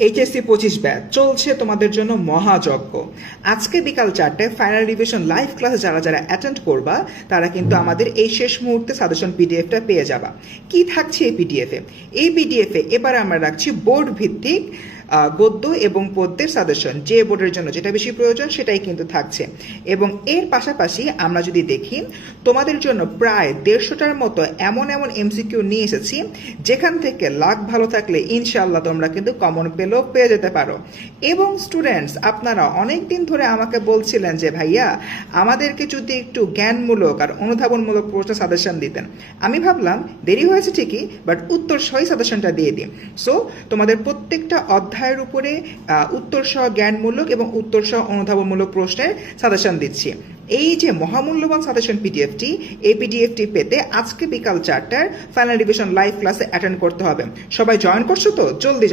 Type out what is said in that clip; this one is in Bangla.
এইচএসসি 25 ব্যাচ চলছে তোমাদের জন্য মহাযজ্ঞ। আজকে বিকাল 4টায় ফাইনাল রিভিশন লাইভ ক্লাসে যারা যারা অ্যাটেন্ড করবা তারা কিন্তু আমাদের এই শেষ মুহূর্তে সাজেশন পিডিএফটা পেয়ে যাবা। কি থাকছে এই পিডিএফে? এই পিডিএফে এবারে আমরা রাখছি বোর্ড ভিত্তিক গদ্য এবং পদ্যের সাজেশন। যে বোর্ডের জন্য যেটা বেশি প্রয়োজন সেটাই কিন্তু থাকছে। এবং এর পাশাপাশি আমরা যদি দেখি তোমাদের জন্য প্রায় 150টার মতো এমন এমন এমসিকিউ নিয়ে এসেছি যেখান থেকে লাক ভালো থাকলে ইনশাআল্লাহ তোমরা কিন্তু কমন পেলেও পেয়ে যেতে পারো। এবং স্টুডেন্টস, আপনারা অনেক দিন ধরে আমাকে বলছিলেন যে ভাইয়া আমাদেরকে যদি একটু জ্ঞানমূলক আর অনুধাবনমূলক প্রশ্ন সাজেশন দিতেন। আমি ভাবলাম দেরি হয়েছে ঠিকই, বাট উত্তর সহই সাজেশনটা দিয়ে দিই। সো তোমাদের প্রত্যেকটা অধ্যায়ের উপরে উত্তর সহ জ্ঞানমূলক এবং উত্তর সহ অনুধাবনমূলক প্রশ্নের সাজেশন দিচ্ছি। এই যে মহামূল্যবান সাজেশন পিডিএফটি, এই পিডিএফটি পেতে আজকে বিকাল 4টার ফাইনাল রিভিশন লাইভ ক্লাসে অ্যাটেন্ড করতে হবে। সবাই জয়েন করছো তো? জলদি